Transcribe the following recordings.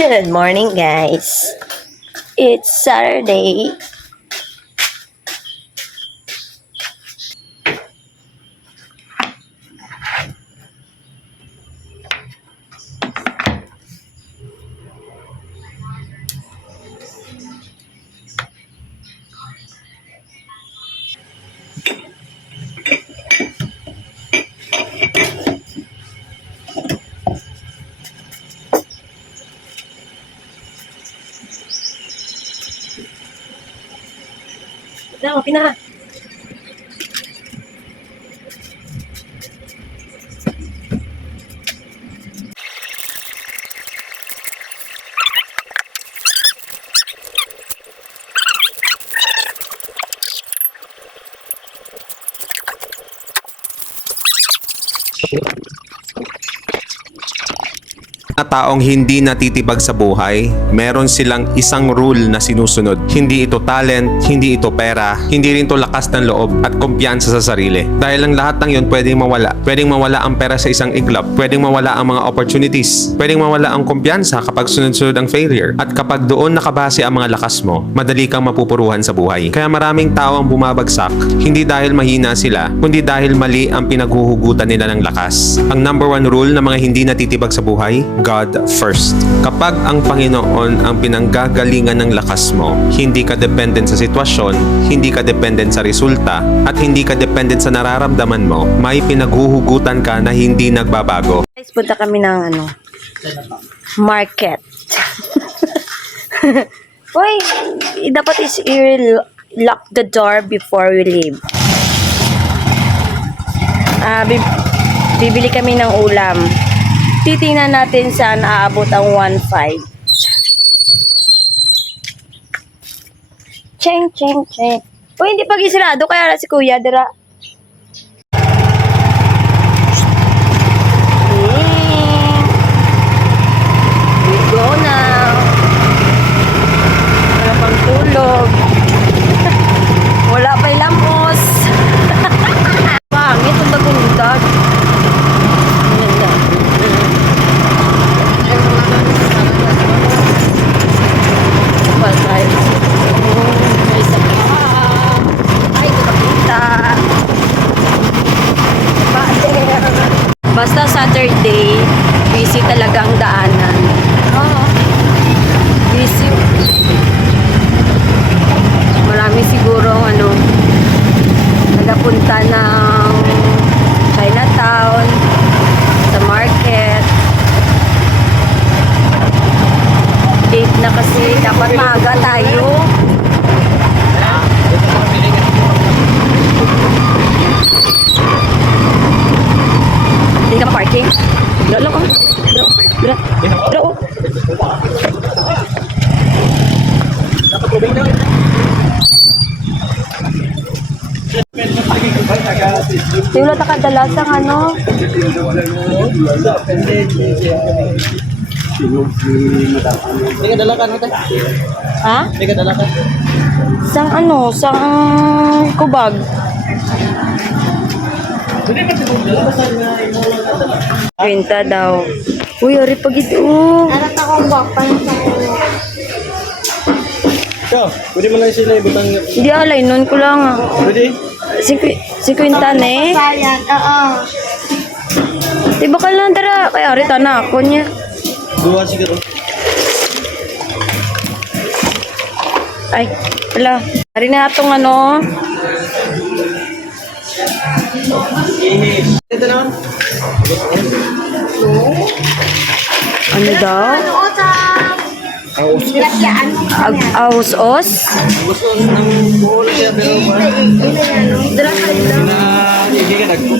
Good morning, guys. It's Saturday. Okay na. Taong hindi natitibag sa buhay, meron silang isang rule na sinusunod. Hindi ito talent, hindi ito pera, hindi rin ito lakas ng loob at kumpiyansa sa sarili. Dahil ang lahat ng yun pwedeng mawala. Pwedeng mawala ang pera sa isang iglap, pwedeng mawala ang mga opportunities, pwedeng mawala ang kumpiyansa kapag sunod-sunod ang failure. At kapag doon nakabase ang mga lakas mo, madali kang mapupuruhan sa buhay. Kaya maraming tao ang bumabagsak, hindi dahil mahina sila, kundi dahil mali ang pinaghuhugutan nila ng lakas. Ang number one rule ng mga hindi natitibag sa buhay, God first. Kapag ang Panginoon ang pinanggagalingan ng lakas mo, hindi ka dependent sa sitwasyon, hindi ka dependent sa resulta, at hindi ka dependent sa nararamdaman mo, may pinaghuhugutan ka na hindi nagbabago. Guys, punta kami ng market. Uy, dapat lock the door before we leave. Bibili kami ng ulam. Titingnan natin saan aabot ang 1.5. Cheng, cheng, cheng. Uy, hindi pa gisirado. Kaya si Kuya, dira. We go now. Wala pang tulog. Wala pa'y lamos. Pangit ang tagundag. Basta Saturday, busy talaga ang daanan. Busy. Marami siguro nagapunta ng Chinatown, sa market. Date na kasi, dapat maaga tayo. Hindi ka pa-parking? Bro lang oh. Bro. Wala ta kadalas ang Hindi ka dala ka, nate? Ha? Hindi ka dala ka? Sang kubag. Kwenta daw. Uy, ori pag ito. Arat akong bakpan sa Ikaw, pwede mo lang sila ibutang... Hindi alay, nun ko lang. Pwede? Si Kwenta ne. Sayang, oo. Diba ka lang tara. Kaya ori na ako niya. Dua siguro. Ay, wala. Ari na itong Ito naman. ano daw? Ano, Otang? Pinakyaan mo ka niya. Aus-os? Gusto ng buhol siya, pero Dala ka rin. hindi ka nagpo.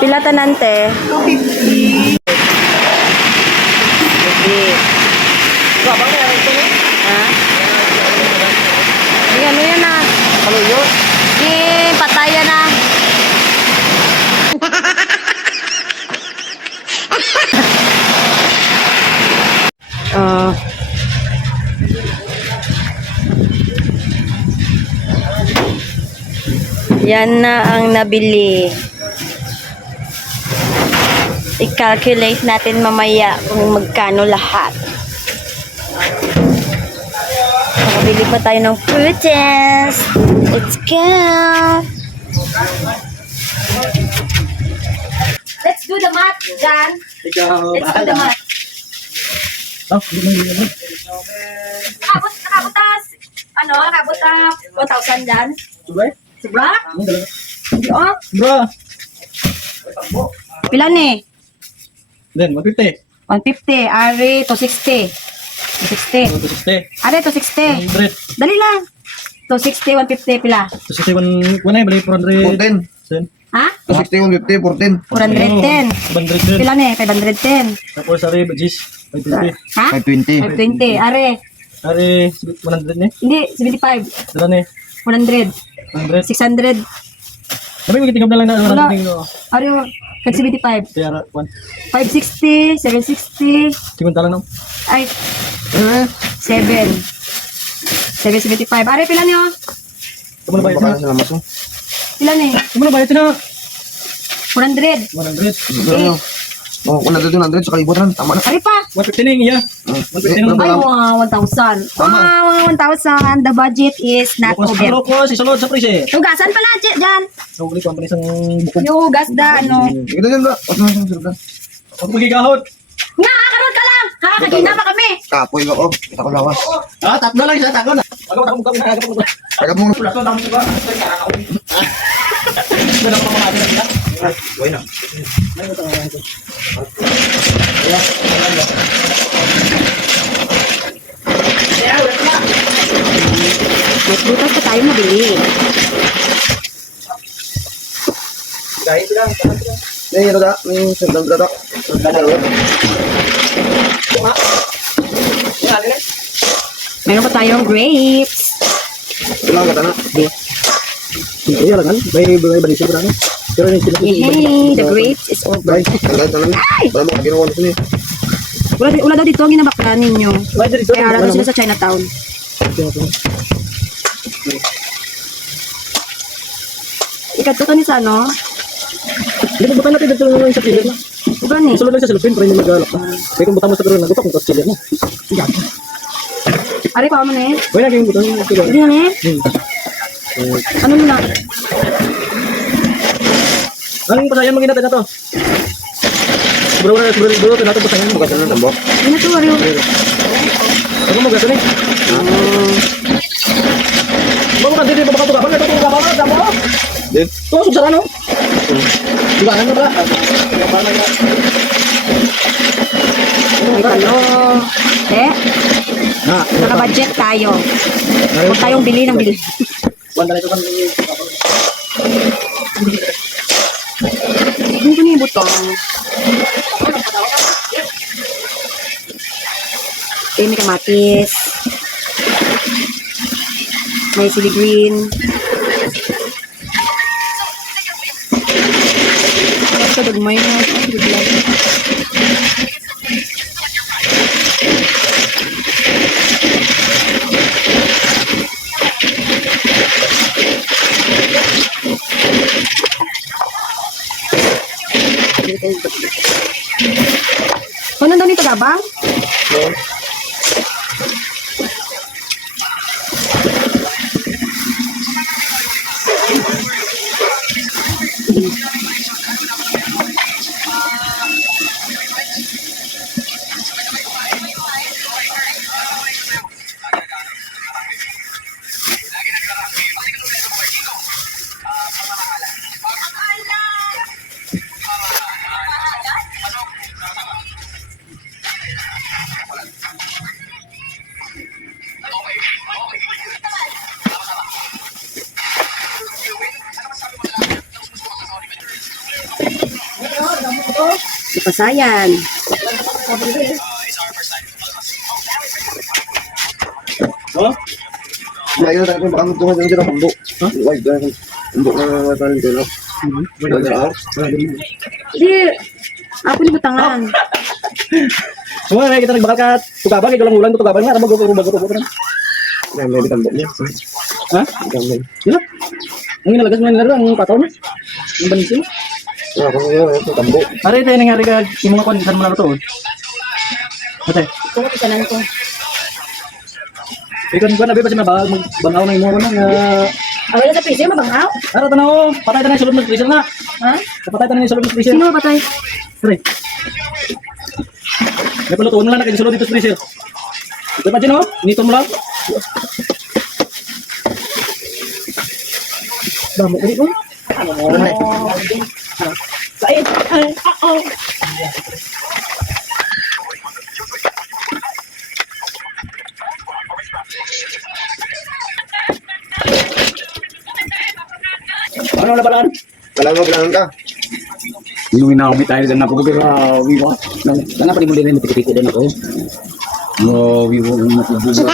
Pila tanante? 250. Sige. Babang na yan ito, no? Ha? Sige, ano yan na? Ano yun? Sige, patayan na. Yan na ang nabili. I-calculate natin mamaya kung magkano lahat. Nakabili pa tayo ng fruities. Let's go! Let's do the math, Jan. Ikaw, Let's do the math. Nakabot na 1,000 Jan. Subay? Sobra? Ang dalawa. Oh, Bro. pila ni? Then, 150. 150, ari 260. 260. 260. Ari 260. 100. Dali lang. 260, 150 pila. 260, 1 ay, bali 400. 14. Then, Ha? 260, 150, 14. 410. 100. Pila ni? 510. Tapos, ari, Jis, 520. Ha? 520. 520. Ari. Ari, 100 ni. Hindi, 75. Dala ni. 100. 100. 600. Kami magkitingam na lang na. Wala. Wala. Ari, 75. Kaya, 560, 760. 50 lang no. Ay, 7. 775. Ari, pila ni oh? Kamo na bayad Baka na. na sila maso. Pila ni? Kamo na bayad na. 100. 100. Oh, kung nandito 100 sa kalibutan, tama na. Ari pa. 150 na yung iya. 150 na. Ay, 1,000. 1,000. The budget is not Bukos over. ang loko, si Salod sa prise. Hugasan pala, dyan. So, ulit ko ang panisang bukog. Yung hugas da, ano. Ito din ba? Wala na sila. Ako magigahot. Nga, karoon ka lang. Ha, kagina pa kami. Kapoy ko. Kita ko lawas. Ah, tatlo lang siya, takot na. Ako mo kami. Agad mo. Wala ko lang mo ba? Wala ko mga agad na. Uy na. May prutas pa tayo mabili. Dahil sila. May ito da. May sandal da. Meron pa tayong grapes. Ilang kata na. Hindi lang kan. May balisa ko na. Pero yung sila. Yay, the grapes is over. Bye. Tanggal na lang. Wala mo ginawa na sila. Wala daw dito ang ginabakla ninyo. Why did Kaya harap sila sa Chinatown. Ikatuto ni sa ano? Hindi ko butan natin dito sa pilit na. Iba ni. Sulod lang siya sa lupin para hindi magalak. Kaya kung butan mo sa karoon, nagutak mo sa pilit mo. Ari pa mo na eh. Wala kayong butan mo sa pilit. Hindi na eh. Ano na? Anong pasayan mo ginatay na to? Sobrang natin pasayan mo. Bukas na ng tambok. Hindi na to, Ari. Ako mo gato ni? Bago ka dito, babaka tukapan. Ito tukapan, damo. Din. Ito, sugsara no? Tukapan na ba? Ay, talo. Na, Naka-budget tayo. Huwag tayong bili ng bili. wala nito kan. Hindi ko na yung butong. Okay, may kamatis. May chili green. Ito, dagmay na. Ay, good luck. Ano daw nito, Gabang? Pasayan. Oh? Ngayon tayo baka magtungo din ng tambok. Why dahil tambok na tali ko na. Wala na. Hindi. Ako ni butangan. Wala kita nagbakal ka tukaban, ikaw lang ulan tukaban nga, mag-ubag-ubag. May tambok niya. Ha? Yun lang. Ang inalagas mo na ang pataw mo. Ang banisin. Wala ko ngayon ito tambok. Ari tayo nangyari ka, yung mga kondisan mo na ito. Ate. Kung isanan ko. Ikaw ko na ba kasi magbanaw na imo ko nang Wala sa freezer, mabangaw. ara tanaw, patay ta na sulod ng freezer na. Ha? Patay ta na sulod ng freezer. Sino patay? Pre. May palutuan na lang kayo sulod dito sa freezer. Ito pa dyan, oh. Nito mo lang. Dami ulit mo. Kain. Ano na balaan? Kalangan ka. Inuwi na kami tayo na pagkakira. Wiwa. Nang pa ni mo din napikipiki din ako. No, wiwa mo mapubuga.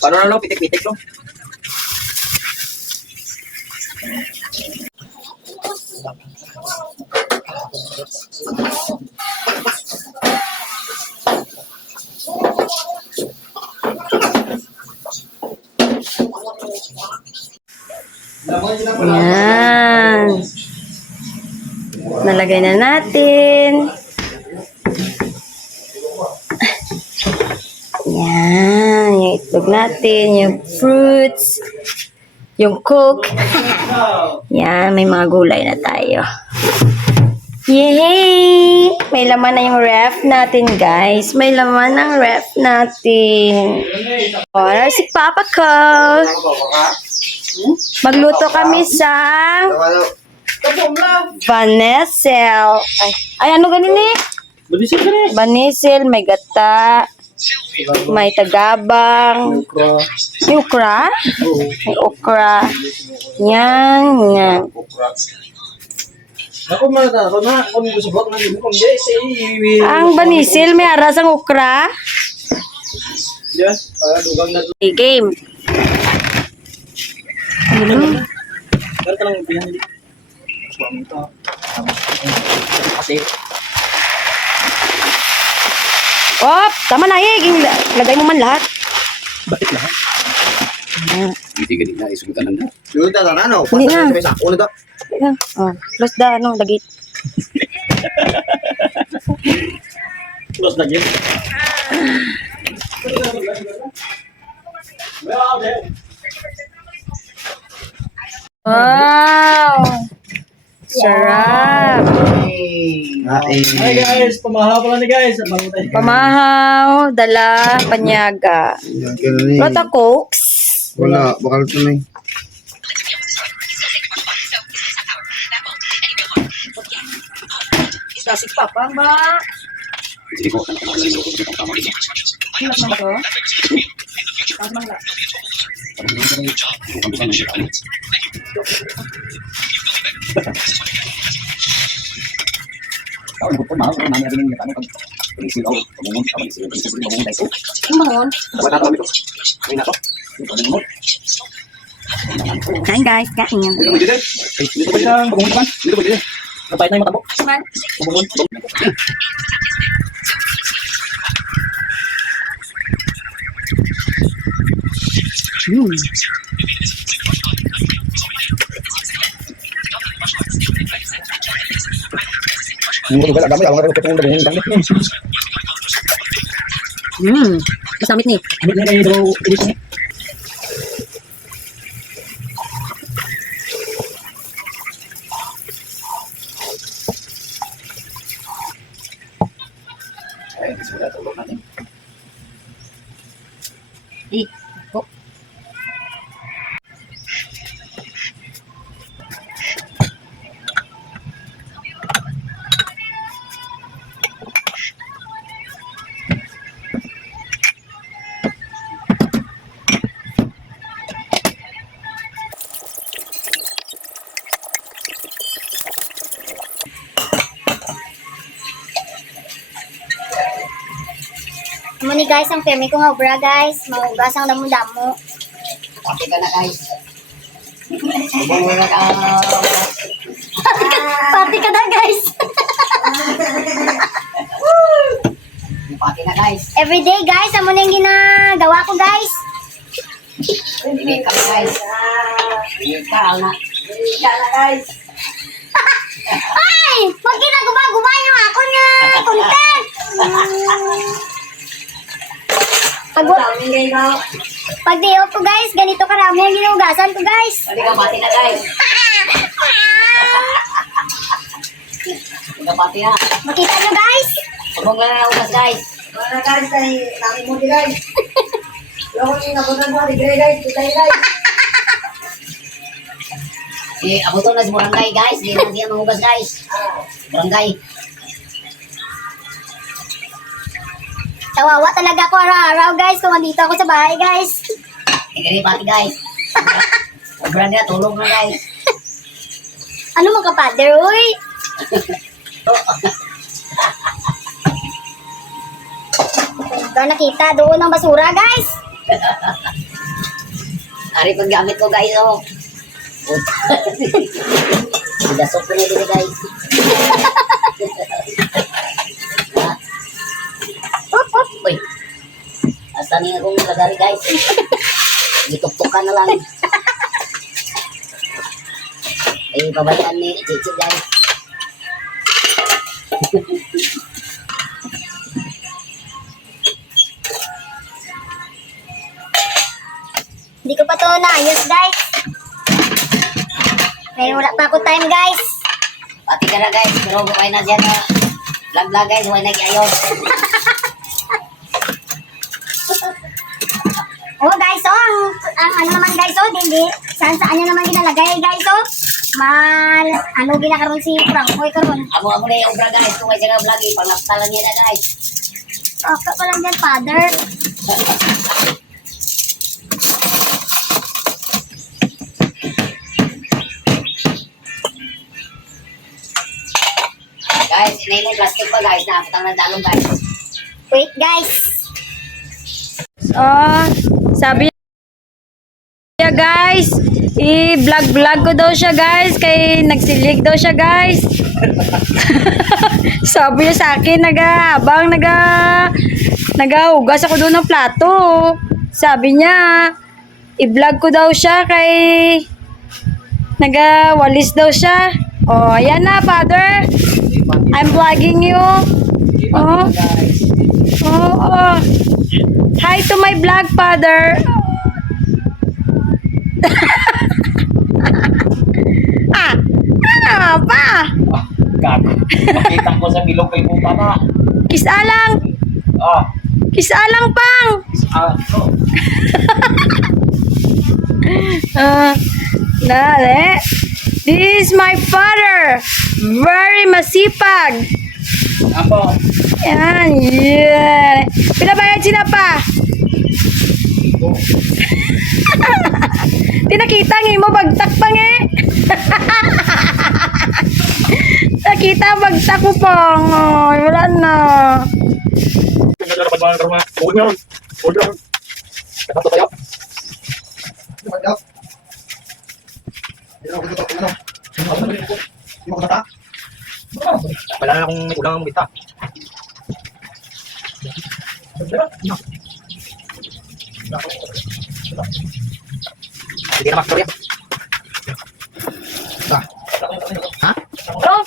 Paano na lang pitik-pitik no? Yan. Nalagay na natin. Yan. Yung itlog natin. Yung fruits. Yung coke. Yan. May mga gulay na tayo. Yay! May laman na yung ref natin, guys. May laman ng ref natin. O, si Papa ko. Magluto kami sa Vanesel. Ay ano ganin eh? Badisip ka rin. Vanesel, may gata, may tagabang, may okra, may okra. Yan, yan. Ako mga ta, ako nito subok na dito kung di si Ang Vanesel, may aras ang okra. Yeah, dugang na. Okay, game. Pero lang bihan dito. Suwami to. Kasi Op, tama na eh. Lagay mo man lahat. batik lahat. Hindi ganit na isugutan na. Yun ta na ano? Hindi na. Sa una to. Ayan. Oh, plus da, ano, dagit. Close na gid. Wow! Sarap! Hi guys, pamahaw pala ni guys. Bangutay. Pamahaw, dala, panyaga. Yan kaya ni. Rota Cokes. Wala, bakal to na. Klasik papa ba? Hindi ko. Hilat na to. Tama nga. Ako nagpo mahal ko na rin yung ano pag police ako, pagmumon sa police yung police yung dai ko. Kumangon. Wala na ito. Ay na to. Pagmumon. Kain guys, kain. Dito mo dito. Dito ba siya pagmumon pa? Dito mo dito. Napait na yung matabo. Man. Pagmumon. Hindi ko alam ako ko tungkol dengan tangkap. Masamit ni. Ano na kayo daw ini? Muni guys, ang permi ko nga obra guys. Maugas ang damo-damo. Pati ka na guys. Party ka na guys. Pati na guys. Everyday guys, amo na yung ginagawa ko guys. Make up guys. Make up na. Ka na guys. Ay! Pag ginagawa yung ako nga content! Pag day off ko guys, ganito karami ang ginugasan ko guys. Pwede ka pati na guys. Ikaw pati na. Makita nyo guys? Subong lang na ugas guys. Abuto na si Barangay guys. Di na siya mangugas guys. Barangay. Tawawa talaga ako araw-araw guys kung andito ako sa bahay guys. Tingnan pati guys. Barangay tulong na guys. Ano mga kapader, uy? Ikaw nakita doon ang basura guys. Ari paggamit ko guys oh. Dasok ko na dito guys. Uy. Hasta niya akong lagari guys. Gituktukan na lang. Ay, pabayaan ni Chichi guys. Hindi ko pa to naayos guys. Kaya wala pa ako time guys. Pati ka na guys. Pero buhay na siya na vlog guys. Huwag nag-ayos. Oh guys, oh, ang ano naman guys, oh, hindi. Saan nyo naman ginalagay guys, oh. Ano ginakaroon si Frank, oy karon. Amo na yung obra guys. Kung may siya vlog, pangaptalan niya na guys. Okay pa lang dyan, father. Guys, inayin yung plastic pa guys. Nakapatang ng dalong guys. Wait guys. Sabi niya guys, i-vlog ko daw siya guys, kay nagsilig daw siya guys. Sabi niya sa akin, habang nagahugas ako doon ng plato. Sabi niya, i-vlog ko daw siya kay nagawalis daw siya. Oh, ayan na, father. I'm vlogging you. Oh. Oh. Hi to my vlog, father. Pa? Gago. Makita ko sa bilog kay pupa na. Kisalang. Ah. Kisalang, pang. No. Nale. This is my father. Very masipag. Apo. Yan, yeah. Pinabayad sila pa. Tinakita ng mo bagtak pa nga. Nakita bagtak ko pang. Oh, wala na. Wala na akong may ulang ang bita. Hindi na makastorya. Ha? Oh,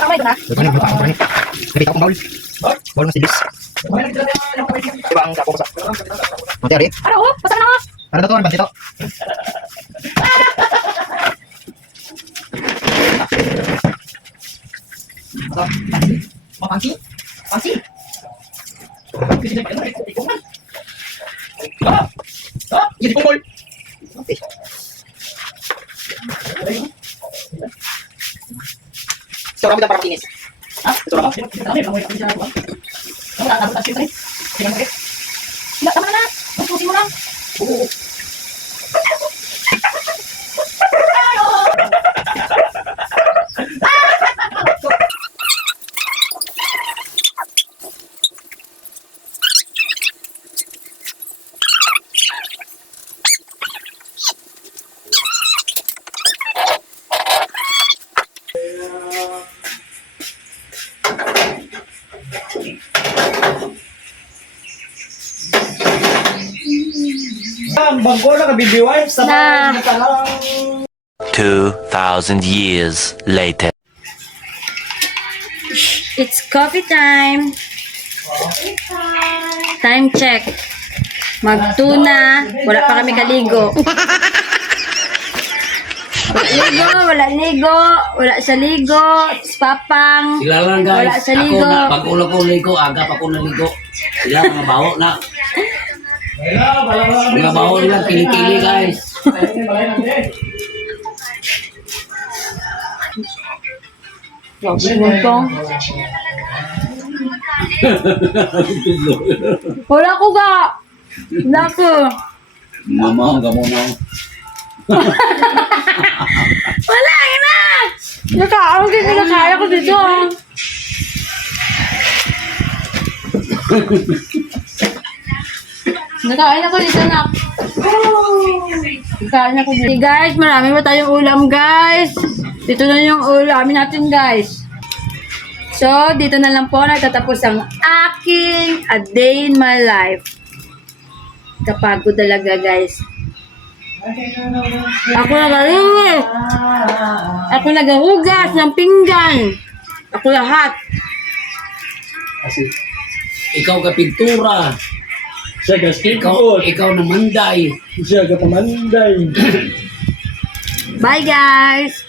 tama ito na. Nakita akong baul. Baul ng silis. Diba ang sapo ko sa... Mati, Ari? Ano, oh, pasok na ako. Ano na to? Ano ba dito? Pangsi? Pangsi? Hindi kong bol. Ito rambut para kinis. Ha? Ito rambut. Tidak, tama na. Pusin mo lang. Ang bangko na kabibiwan sa Na. mga 2,000 years later. It's coffee time. Time check. Magtuna. Wala pa kami kaligo. Wala ligo. Wala sa ligo. Papang. Sila lang guys. Wala sa ligo. Ako na, pag ulo ko ligo, aga pa ko naligo. Sila mga baho na. Mga baho nilang kilikili guys. Wala ko ga. Wala ko. Mama, hanggang mo na. Wala na. Nakaaw din nila kaya ko dito. Nakain ako dito na. Nakain ako dito. Hey guys, marami pa tayong ulam guys. Dito na yung ulamin natin guys. So, dito na lang po nagtatapos ang aking a day in my life. Kapagod talaga guys. Ako nagalinis. Ako nagahugas ng pinggan. Ako lahat. Kasi ikaw ka pintura. Ikaw na manday. Bye guys!